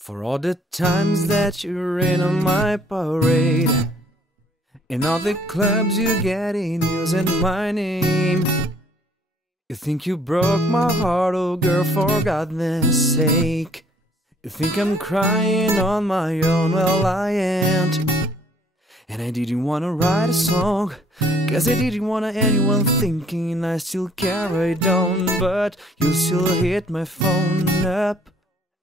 For all the times that you rain on my parade, in all the clubs you get in using my name. You think you broke my heart, oh girl, for God's sake. You think I'm crying on my own, well I ain't. And I didn't wanna write a song, cause I didn't wanna anyone thinking I still carried on. But you still hit my phone up,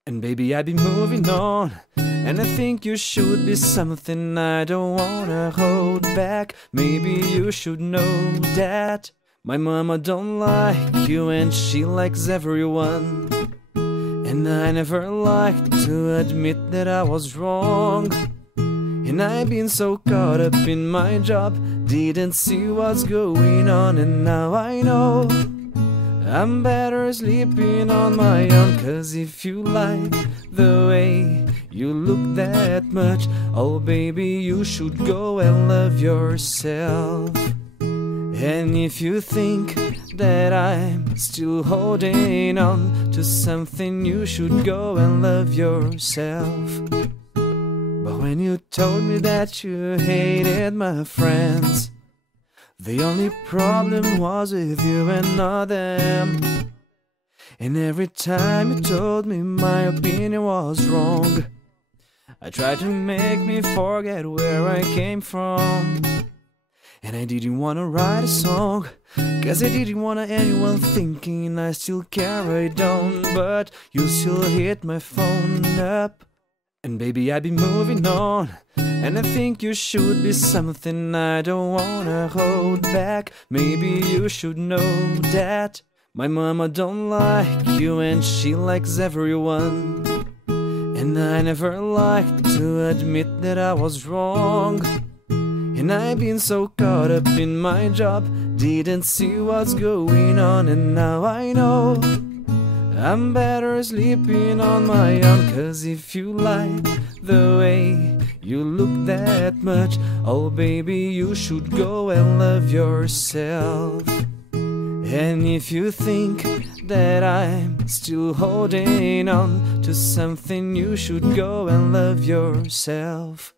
and baby I've been moving on. And I think you should be something I don't wanna hold back. Maybe you should know that my mama don't like you and she likes everyone. And I never liked to admit that I was wrong. And I've been so caught up in my job, didn't see what's going on. And now I know I'm better sleeping on my own. Cause if you like the way you look that much, oh baby, you should go and love yourself. And if you think that I'm still holding on to something, you should go and love yourself. But when you told me that you hated my friends, the only problem was with you and not them. And every time you told me my opinion was wrong, I tried to make me forget where I came from. And I didn't wanna write a song, cause I didn't want anyone thinking I still carried on. But you still hit my phone up, and baby I've been moving on. And I think you should be something I don't wanna hold back. Maybe you should know that my mama don't like you and she likes everyone. And I never liked to admit that I was wrong. And I've been so caught up in my job, didn't see what's going on. And now I know I'm better sleeping on my own. Cause if you like the way you look that much, oh baby, you should go and love yourself. And if you think that I'm still holding on to something, you should go and love yourself.